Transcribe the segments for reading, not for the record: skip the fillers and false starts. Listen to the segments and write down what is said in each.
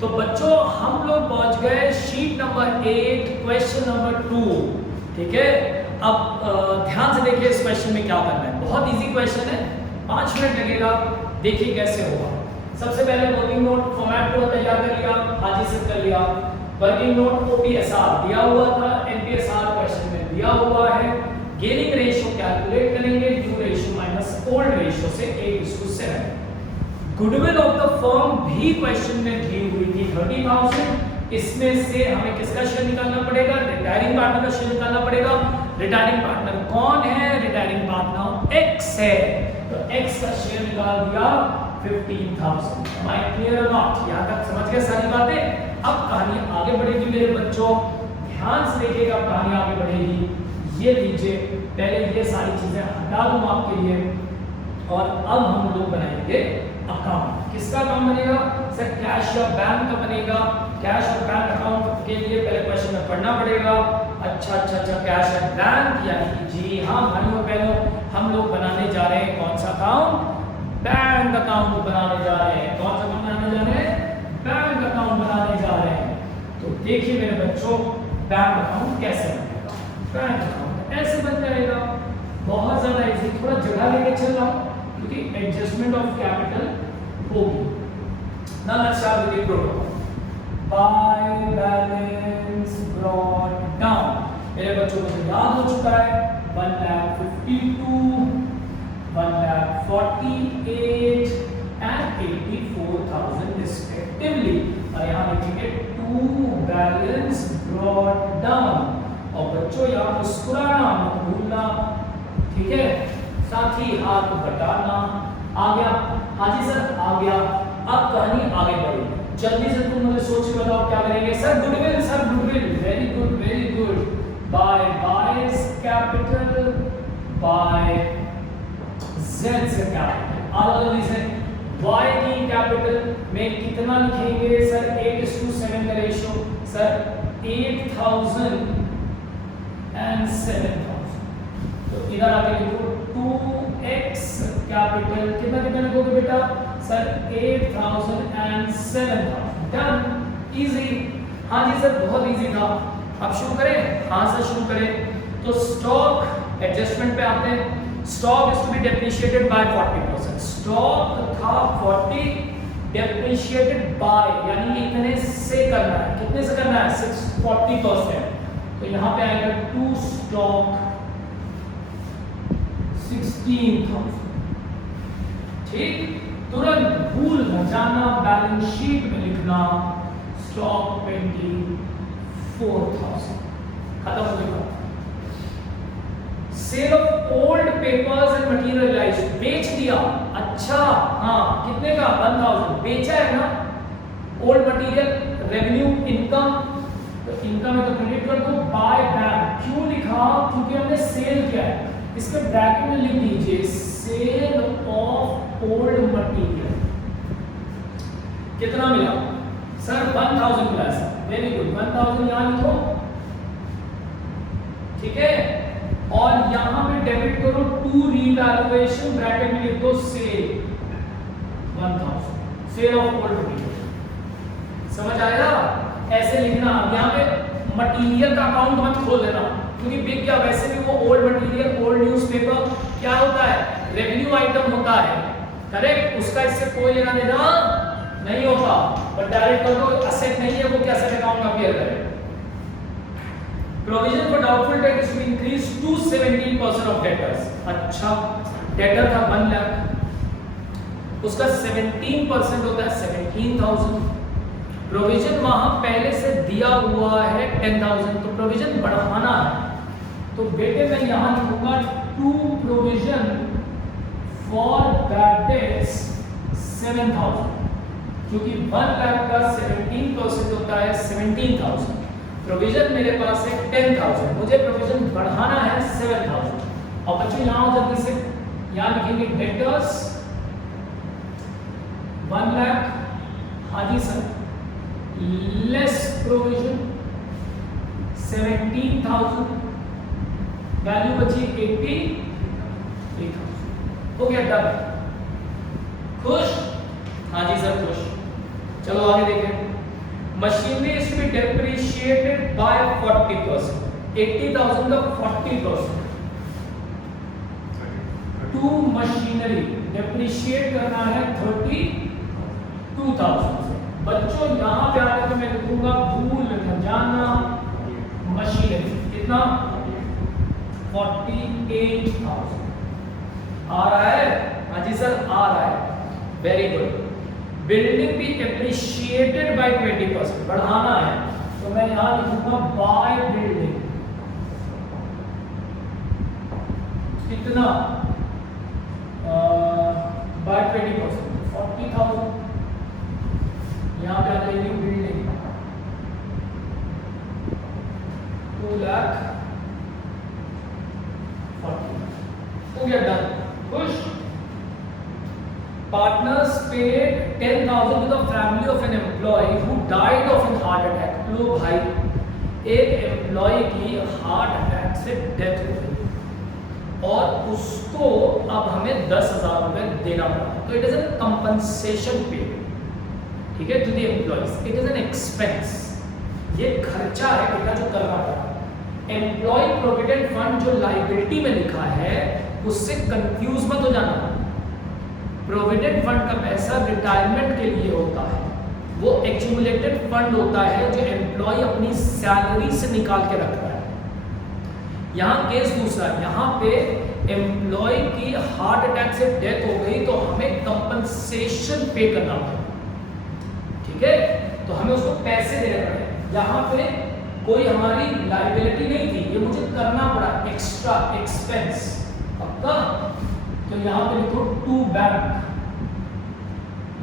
तो बच्चों हम लोग पहुंच गए शीट नंबर 8 क्वेश्चन नंबर 2। ठीक है, अब ध्यान से देखिए इस क्वेश्चन में क्या करना है। बहुत इजी क्वेश्चन है, 5 मिनट लगेगा, देखिए कैसे होगा। सबसे पहले वर्किंग नोट फॉर्मेट को तैयार कर लिया, हाजी से कर लिया। वर्किंग नोट ओपीएसआर दिया हुआ था, एनपीएसआर क्वेश्चन में दिया हुआ है। गेनिंग रेशियो कैलकुलेट करेंगे, new ratio minus old ratio से 8:7। गुडविल ऑफ द फर्म भी क्वेश्चन में दी हुई थी 30,000। इसमें से हमें किसका शेयर निकालना पड़ेगा? रिटायरिंग पार्टनर का शेयर निकालना पड़ेगा। रिटायरिंग पार्टनर कौन है? रिटायरिंग पार्टनर एक्स है, तो एक्स का शेयर निकाल दिया 15,000। My clear not? यहां तक समझ गए सारी बातें? अब कहानी आगे बढ़ेगी मेरे बच्चों, ध्यान से देखिएगा, कहानी आगे बढ़ेगी। ये लीजिए, पहले ये सारी चीजें हटा दूं आपके लिए, और अब हम लोग बनाएंगे अकाउंट। किसका अकाउंट बनेगा? सर कैश या बैंक का बनेगा। कैश और बैंक अकाउंट के लिए पहले क्वेश्चन में पढ़ना पड़ेगा। अच्छा, कैश और बैंक, यानी कि जी हाँ भाइयों बहनों, हम लोग बनाने जा रहे हैं कौन सा अकाउंट? बैंक अकाउंट बनाने जा रहे हैं। कौन सा बनाने जा रहे हैं? बैंक अकाउंट बनाने जा रहे हैं। तो देखिए मेरे बच्चों, बैंक अकाउंट कैसे बनेगा? बैंक अकाउंट ऐसे बन जाएगा, बहुत ज्यादा इजी। थोड़ा जगह लेके चल रहा हूँ क्योंकि एडजस्टमेंट ऑफ कैपिटल होगी ना। Let's start with the protocol. By balance brought down, मेरे बच्चों को तो याद हो चुका है। 1,52,000, 1,48,000 एंड 84,000 रिस्पेक्टिवली। और यहाँ लिखेंगे टू बैलेंस ब्रॉट डाउन। और बच्चों यहाँ मुस्कुराना मत भूलना, ठीक है? साथ ही हाथ को घटाना। आ गया? हाजी सर आ गया। अब कहानी आगे बढ़ेगी, जल्दी से तुम मुझे सोच के बताओ क्या करेंगे? Sir goodwill, sir goodwill, very good very good. By capital, by Z से कैपिटल। आगे जल्दी से, वाई की कैपिटल में कितना लिखेंगे? सर 8:7 का रेशियो। Sir 8,000 and 7,000। तो इधर आके लिखो 2x कैपिटल। कितना कितना लिखोगे बेटा? Sir 8,000 and 7,000। Done, easy. हाँ जी सर बहुत इजी था। अब शुरू करें? हाँ सर शुरू करें। तो स्टॉक एडजस्टमेंट पे आते हैं। Stock is to be depreciated by 40%। Stock था 40, डेप्रिशिएटेड बाय यानी कि इतने से करना है। कितने से करना है? 40%। तो यहाँ पे आएगा टू स्टॉक 16,000। ठीक, तुरंत भूल न जाना, बैलेंस शीट में लिखना स्टॉक 24,000। खत्म हो गया। Sale of old papers and materials, बेच दिया। अच्छा हाँ, कितने का? 1,000। बेचा है ना? ओल्ड मटेरियल रेवेन्यू इनकम, तो इनकम है तो क्रेडिट कर दो। बाय बैक क्यों लिखा? क्योंकि हमने सेल किया है। इसके ब्रैकेट में लिख दीजिए सेल ऑफ ओल्ड मटेरियल। कितना मिला? सर 1,000 मिला सर, वेरी गुड। 1,000 यहां लिखो, ठीक है? और यहां पे डेबिट करो टू रीवैल्यूएशन, ब्रैकेट में लिख दो sale 1,000, sale of old material. समझ आया? ऐसे लिखना। यहां पे मटेरियल का अकाउंट मत खोल देना, क्योंकि बिक गया। वैसे भी वो ओल्ड मटेरियल, ओल्ड न्यूज़पेपर क्या होता है? रेवेन्यू आइटम होता है, करेक्ट? उसका इससे कोई लेना देना नहीं होता। बट डायरेक्ट कर दो, एसेट नहीं है वो, क्या एसेट अकाउंट में अपीयर करे। Provision for doubtful debt is to increase to 17% of debtors. अच्छा, डेटर था 1 लाख, उसका 17% होता है 17,000। प्रोविजन वहां पहले से दिया हुआ है 10,000, तो प्रोविजन बढ़ाना है। तो बेटे मैं यहां लिखूंगा to provision for bad debts 7,000, क्योंकि 1 लाख का 17% होता है 17,000। प्रोविजन मेरे पास है 10,000, मुझे प्रोविजन बढ़ाना है 7,000। और बच्चों यहां जल्दी से यहां लिखेंगे डेटर्स 1 लाख, हाँ जी सर, लेस प्रोविजन 17,000, वैल्यू बची 88,000। हो गया डन। खुश? हाँ जी सर खुश। चलो आगे देखें। Machinery is to be depreciated by 40%, 80,000 का 40%। टू मशीनरी डेप्रिशिएट करना है 32,000 से। बच्चों यहाँ पे आने तो मैं लिखूंगा भूल न जाना मशीनरी कितना 48,000 आ रहा है। हाँ जी सर आ रहा है, वेरी गुड। बिल्डिंग भी एप्रिशिएटेड बाय 20%, बढ़ाना है तो मैं यहाँ लिखूंगा बाय बिल्डिंग कितना बाय 20%, 40,000। यहाँ पे आ जाएगी बिल्डिंग 2,40,000 हो गया, डन, खुश। Partners paid 10,000 to the family of an employee who died of a heart attack। लो भाई, एक एम्प्लॉय की हार्ट अटैक से डेथ हो गई और उसको अब हमें 10,000 रुपए देना पड़ा, तो इट इज एन कंपनसेशन पे, ठीक है, to the employees. It is an expense, ये खर्चा है बेटा जो करना पड़ा। एम्प्लॉय प्रोविडेंट फंड जो लाइबिलिटी में लिखा है उससे कंफ्यूज मत हो जाना। प्रोविडेंट फंड का पैसा रिटायरमेंट के लिए होता है, वो एक्यूमुलेटेड फंड होता है जो एम्प्लॉय अपनी सैलरी से निकाल के रखता है। यहाँ केस दूसरा, यहाँ पे एम्प्लॉय की हार्ट अटैक से डेथ हो गई तो हमें कंपनसेशन पे करना पड़ा, ठीक है, तो हमें उसको पैसे देने पड़े। यहाँ पे कोई हमारी लायबिलिटी नहीं थी, ये मुझे करना पड़ा, एक्स्ट्रा एक्सपेंस। पक्का? तो यहाँ पे लिखो टू बैंक,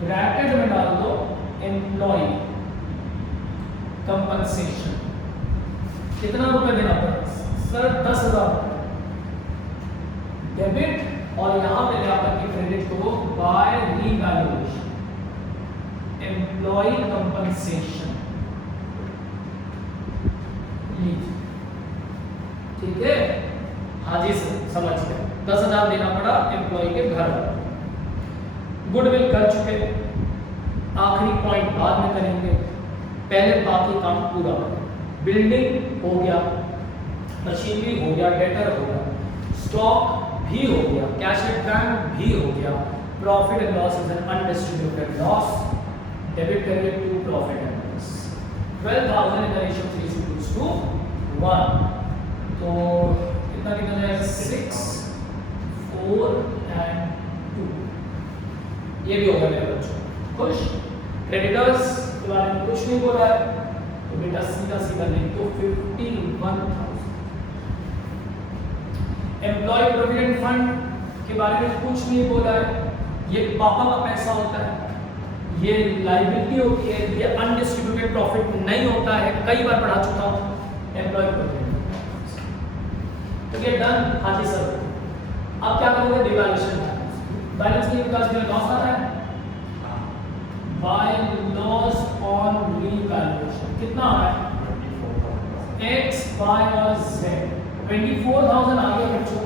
ब्रैकेट में डाल दो एम्प्लॉय कंपनसेशन। कितना रुपए देना पड़ा सर? 10,000 डेबिट, और यहाँ पे जाकर के क्रेडिट को बाय रीवैल्यूएशन एम्प्लॉय कंपनसेशन, ठीक है। हाँ जी सर समझ गए, 10,000 देना पड़ा एम्प्लॉय के घर। गुडविल कर चुके, आखिरी पॉइंट बाद में करेंगे, पहले बाकी काम पूरा करें। बिल्डिंग हो गया, मशीनरी हो गया, डेटर हो गया, स्टॉक भी हो गया, कैश एट बैंक भी हो गया। Profit and loss is an undistributed loss, debit करेंगे to profit and loss. 12,000 in the ratio 3:1, तो कितना निकल जाएगा? 6, 4 एंड 2। ये भी होगा मेरे बच्चों, खुश। क्रेडिटर्स के बारे में कुछ नहीं बोला है तो बेटा सीधा सीधा लिख दो 51,000। एम्प्लॉय प्रोविडेंट फंड के बारे में कुछ नहीं बोला है, ये पापा का पैसा होता है, ये लायबिलिटी होती है, ये अनडिस्ट्रीब्यूटेड प्रॉफिट नहीं होता है, कई बार पढ़ा चुका हूं एम्प्लॉय प्रोविडेंट। तो ये डन। हाँ जी सर, अब क्या करोगे? डिवैल्यूएशन बैलेंस के विकास में लॉस आता है बाय लॉस ऑन रीवैल्यूएशन। कितना आ रहा है? x y और z। 24,000 आ गया बच्चों,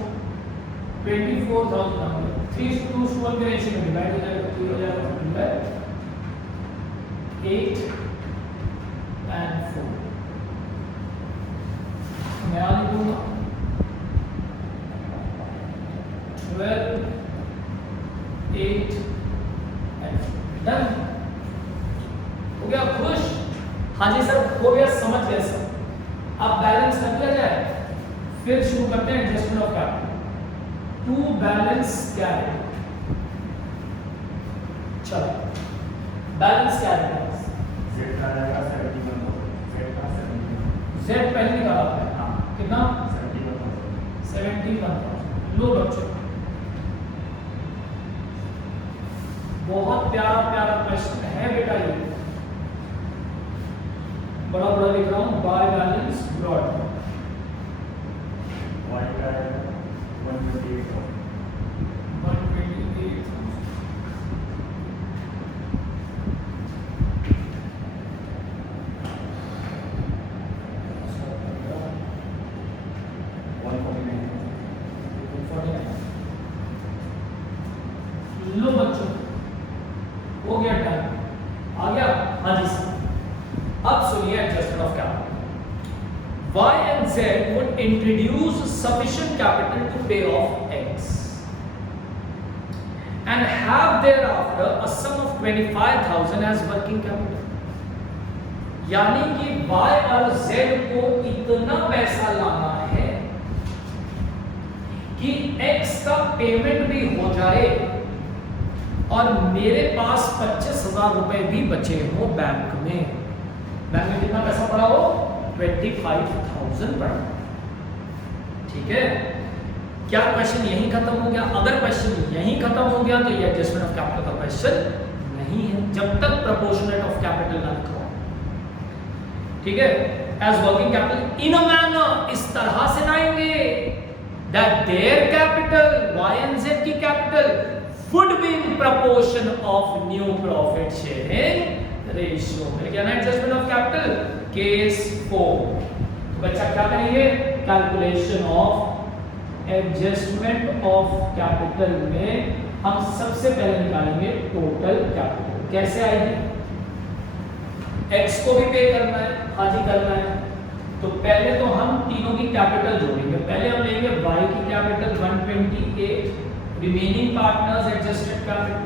24,000 आ गया। 3:1 के रेशियो में डिवाइड हो जाएगा, 3 हो जाएगा 8 एंड 4। मैं आ लिखूंगा 12, 8 एंड 4। डन हो गया, खुश। हाँ जी सर हो गया, समझ गए सर। अब बैलेंस कर लिया जाए, फिर शुरू करते हैं adjustment of capital. To balance capital, चलो बैलेंस कैपिटल Z पहले निकाला है, कितना? 71,000। लो बच्चों, बहुत प्यारा प्यारा प्रश्न है बेटा, ये बड़ा बड़ा लिख रहा हूं, बाय बैलेंस ब्रॉड। Y का 128,000। लो बच्चों, हो गया टाइम, आ गया। अब सुनिए adjustment of capital. Y and Z would introduce sufficient capital to pay off X and have thereafter a sum of 25,000 as working capital. यानी कि Y और Z को इतना पैसा लाना है कि X का पेमेंट भी हो जाए और मेरे पास 25,000 रुपए भी बचे हो बैंक में। बैंक में कितना पैसा पड़ा हो? 25,000 पड़ा। ठीक है, क्या क्वेश्चन यहीं खत्म हो गया? अगर क्वेश्चन यहीं खत्म हो गया तो ये एडजस्टमेंट ऑफ कैपिटल का क्वेश्चन नहीं है, जब तक प्रोपोर्शनेट ऑफ कैपिटल ना लिखो। ठीक है, as working capital in a manner, इस तरह से लाएंगे that their capital, Y and Z की capital would be in proportion of new profit sharing ratio। मिल गया ना एडजस्टमेंट ऑफ कैपिटल। केस 4, तो बच्चा क्या करेंगे? Calculation of adjustment of capital में हम सबसे पहले निकालेंगे टोटल कैपिटल। कैसे आएगी? एक्स को भी पे करना है, हाँ जी करना है, तो पहले तो हम तीनों की कैपिटल जोड़ेंगे। पहले हम लेंगे वाई की capital 128, remaining partners adjusted capital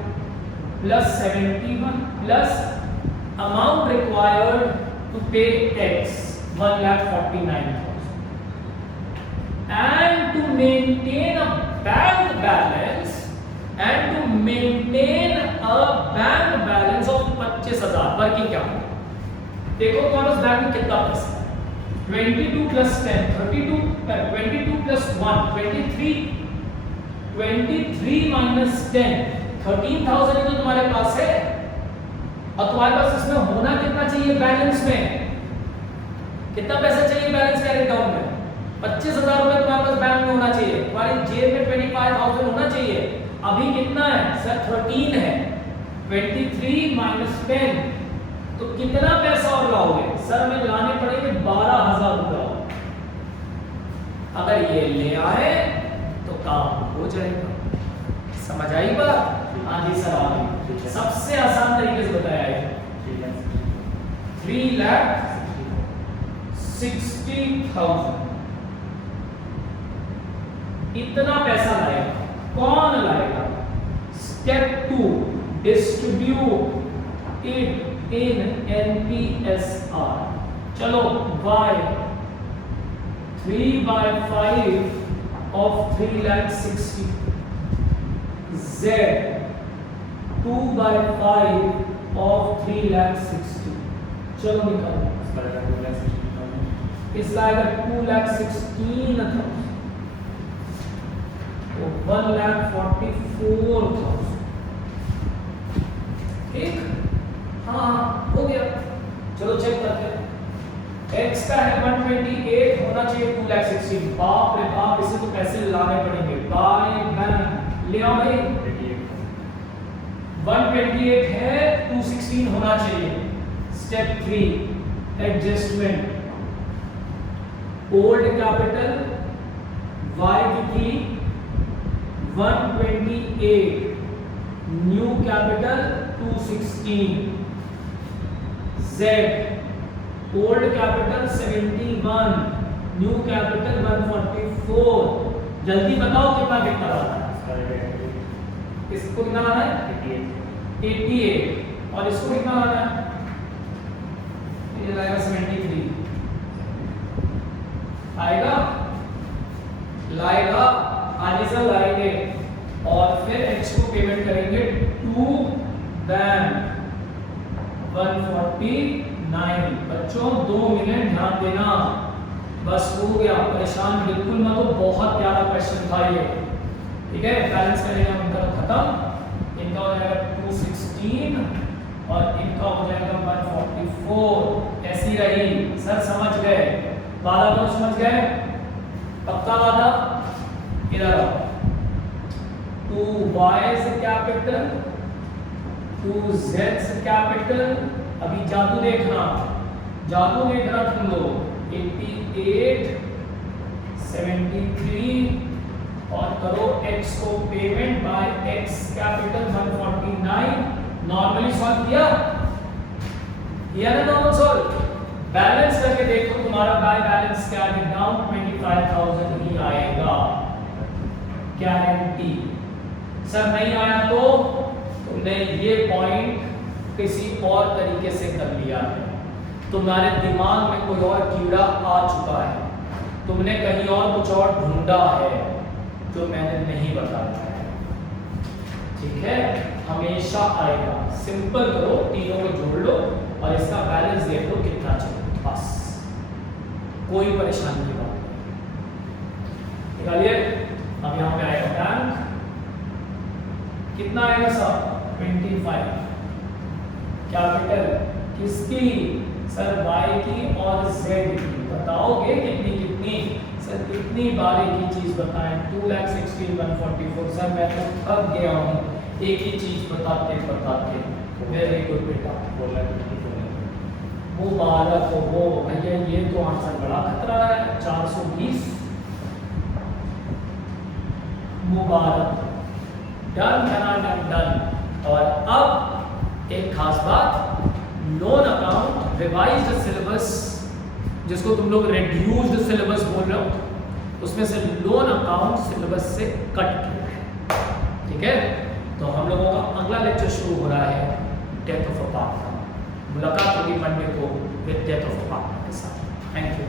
plus 71 plus amount required to pay X 1,49,000 and to maintain a bank balance of 25,000 working capital। देखो तुम्हारे बैंक में कितना पैसा है? 22 plus 10 32, 22 plus 1 23, 23 minus 10 13,000 ही तो तुम्हारे पास है। और तुम्हारे पास इसमें होना कितना चाहिए? बैलेंस में कितना पैसा चाहिए? बैलेंस कैरी डाउन में 25,000 रुपए तुम्हारे पास बैंक में होना चाहिए, तुम्हारी जेब में 25,000 होना चाहिए। अभी कितना है सर? 13 है। 23 minus 10, तो कितना पैसा और लाओगे? सर हमें लाने पड़ेंगे 12,000 रुपए। अगर ये ले आए तो काम हो जाएगा। समझ आई बात? हाँ जी सर आ गई। सबसे आसान तरीके से बताया है। 3,60,000 इतना पैसा लाएगा। कौन लाएगा? Step 2, distribute it in NPSR। चलो y 3/5 of 3,60,000, z 2/5 of 3,60,000। चलो निकालो। इसका आएगा 2,16,000 तो 1,44,000। ठीक, हाँ हो गया। चलो चेक करते हैं। x का है 128, होना चाहिए 2,60,000। बाप रे बाप, इसे तो पैसे लाने पड़ेंगे। बाय बैंक ले आओ भाई। 128 है, 216 होना चाहिए। Step 3, adjustment. Old capital y की 128, new capital 216, z old capital 71, new capital 144। जल्दी बताओ कितना कितना लाना है? इसको कितना लाना है? 88। और इसको कितना लाना है? ये लाएगा 73। आएगा? लाएगा, आगे से लाएंगे और फिर x को पेमेंट करेंगे टू बैंक 149। बच्चों 2 मिनट ध्यान देना, बस हो गया। परेशान बिल्कुल मत हो, बहुत प्यारा क्वेश्चन था ये। ठीक है, बैलेंस करेंगे हम इनका खत्म। इनका हो जाएगा 216 और इनका हो जाएगा 144। ऐसी रही। सर समझ गए? वादा तो समझ गए? पक्का वादा? इधर आओ। 2y से कैपिटल, 2z से कैपिटल। अभी जादू देखना, जादू देखना तुम लोग। 88, 73 और करो x को payment by x capital 149। Normally solve किया? ना नॉर्मल सॉल्व? बैलेंस करके देखो तुम्हारा बाय बैलेंस क्या है, डाउन 25,000 ही आएगा गारंटी। सर नहीं आया तो तुमने ये पॉइंट किसी और तरीके से कर लिया है, तुम्हारे दिमाग में कोई और कीड़ा आ चुका है, तुमने कहीं और कुछ और ढूंढा है जो मैंने नहीं बताया है। ठीक है, हमेशा आएगा। सिंपल करो, तीनों को जोड़ लो और इसका बैलेंस देख लो कितना चाहिए, बस कोई परेशानी की बात नहीं। निकालिए। अब यहाँ पे आएगा बैंक, कितना आएगा सर 25। कैपिटल किसकी सर, वाई की और जेड की। बताओगे कितनी कितनी सर, कितनी बारी की चीज बताएं, 2,16,144। सर मैं तो थक गया हूँ एक ही चीज बताते बताते। वेरी गुड बेटा, मुबारक हो भैया, ये तो आंसर बड़ा खतरा है, 420। मुबारक, डन डन। और अब एक खास बात, लोन अकाउंट रिवाइज्ड सिलेबस, जिसको तुम लोग रिड्यूस्ड सिलेबस बोल रहे हो, उसमें से लोन अकाउंट सिलेबस से कट किया है। ठीक है, तो हम लोगों का अगला लेक्चर शुरू हो रहा है डेथ ऑफ अ पार्टनर। मुलाकात होगी मंडे को with death of a partner के साथ। Thank you.